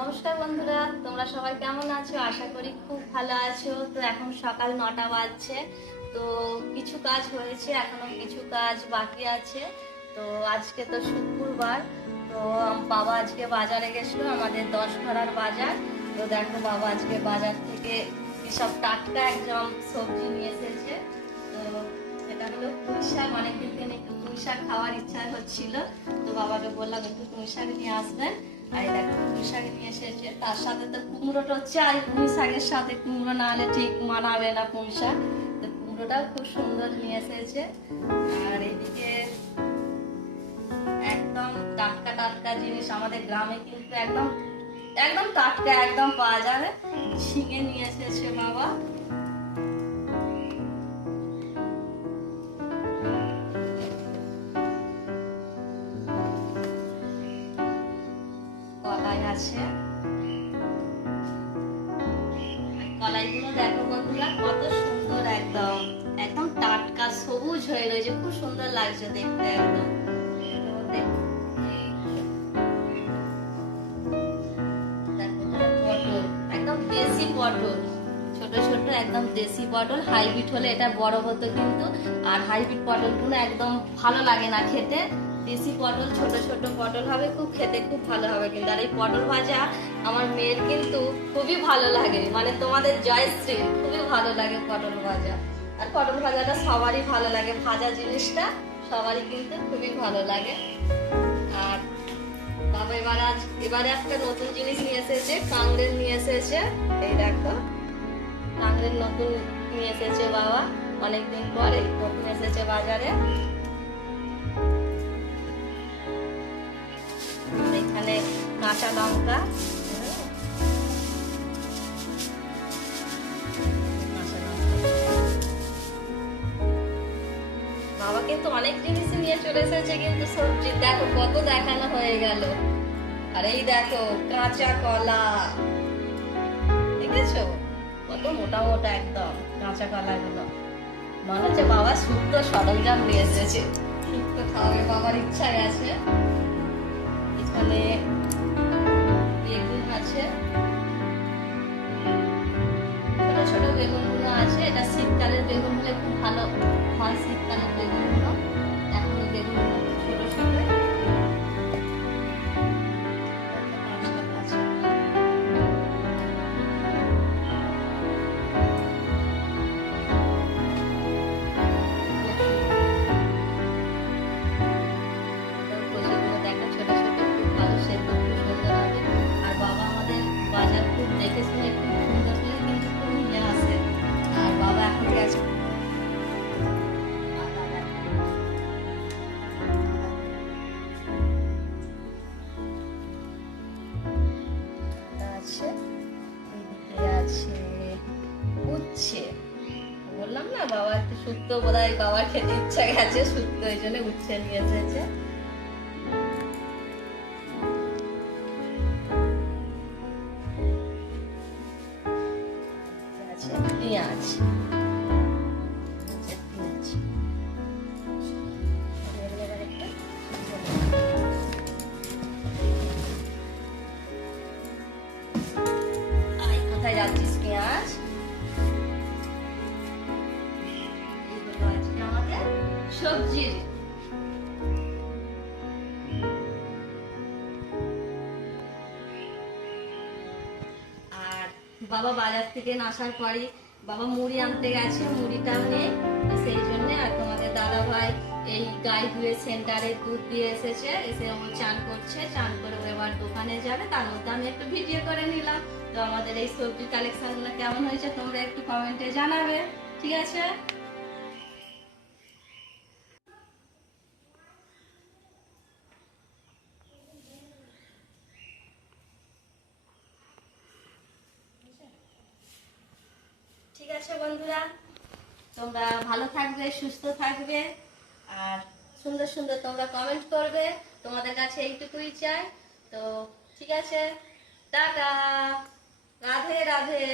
নমস্কার বন্ধুরা, তোমরা সবাই কেমন আছো? আশা করি খুব ভালো আছো। তো এখন সকাল 9টা বাজছে। তো কিছু কাজ হয়েছে, এখনো কিছু কাজ বাকি আছে। তো আজকে তো শুক্রবার। তো বাবা আজকে বাজারে গেছিলো, আমাদের 10 বাজার। তো দেখো বাবা আজকে বাজার থেকে এসব টাটকা একদম সবজি নিয়ে এসেছে। তো এটা হলো পুঁই শাক। অনেকদিন থেকে একটু পুঁই শাক খাওয়ার ইচ্ছা হচ্ছিল। তো বাবাকে বললাম একটু পুঁই শাক নিয়ে আসবেন। আর দেখো পুঁই শাক নিয়ে এসেছে, তার সাথে তো কুমড়োটা চাই। পুঁই শাকের সাথে কুমড়ো না হলে ঠিক মানাবে না পুঁই শাক। তো কুমড়োটাও খুব সুন্দর নিয়ে এসেছে। আর এদিকে একদম টাটকা টাটকা জিনিস, আমাদের গ্রামে কিন্তু একদম একদম টাটকা একদম পাওয়া যাবে। ঝিঙে নিয়ে এসেছে বাবা। কলাই আছে, কলাইগুলো দেখো বন্ধুরা কত সুন্দর, একদম একদম টাটকা সবুজ হয়ে রয়েছে, খুব সুন্দর লাগছে দেখতে একদম। পটল, একদম দেশি পটল, ছোট ছোট একদম দেশি পটল। হাইব্রিড হলে এটা বড় হতো কিন্তু, আর হাইব্রিড পটলগুলো একদম ভালো লাগে না খেতে। দেশি পটল, ছোট ছোট পটল হবে, খুব খেতে খুব ভালো হবে কিন্তু। আর এই পটল ভাজা আমার মেয়ের কিন্তু খুবই ভালো লাগে, মানে তোমাদের জয়শ্রী খুবই ভালো লাগে পটল ভাজা। আর পটল ভাজাটা সবারই ভালো লাগে, ভাজা জিনিসটা সবারই কিন্তু খুবই ভালো লাগে। আর বাবা এবারে একটা নতুন জিনিস নিয়ে এসেছে, কাংড়ের নিয়ে এসেছে। এই দেখো কাংড়ের নতুন নিয়ে এসেছে বাবা, অনেকদিন পরে নতুন এসেছে বাজারে। এখানে কাঁচা লঙ্কা, বাবা কিন্তু অনেক জিনিস নিয়ে চলে এসেছে কিন্তু সবজি দেখো কত দেখানো হয়ে গেল। আর এই দেখো কাঁচা কলা, দেখেছো কত মোটা মোটা একদম কাঁচা কলা গুলো। মনে হচ্ছে বাবা শুক্তো সরঞ্জাম নিয়ে এসেছে, শুক্তো খাওয়াবে বাবার ইচ্ছা আছে। এখানে বেগুন আছে, ছোট ছোট বেগুন গুলো আছে। এটা শীতকালের বেগুন হলে খুব ভালো হয়, শীতকালের বেগুন গুলো। এখনো বেগুন ছোট ছোট। বললাম না বাবা একটু শুক্তো বোধহয় বাবার খেতে ইচ্ছা গেছে, শুক্তো এই জন্য উচ্ছে নিয়ে এসেছে। পেঁয়াজ, কোথায় যাচ্ছিস পেঁয়াজ? সবজির আর বাবা বাজার থেকে আসার পরে বাবা মুড়ি আনতে গেছে, মুড়িটা নেই সেই জন্য। আর তোমাদের দাদা ভাই এই গাই ধুয়ে সেন্টারে দুধ দিয়ে এসেছে, এসে ও চান করছে, চান করে এবার দোকানে যাবে। তার মধ্যে আমি একটু ভিডিও করে নিলাম। তো আমাদের এই সবজি কালেকশন গুলো কেমন হয়েছে তোমরা একটু কমেন্টে জানাবে, ঠিক আছে? ঠিক আছে বন্ধুরা, তোমরা ভালো থাকবে, সুস্থ থাকবে, আর সুন্দর সুন্দর তোমরা কমেন্ট করবে। তোমাদের কাছে এইটুকুই চাই। তো ঠিক আছে, টাটা, রাধে রাধে।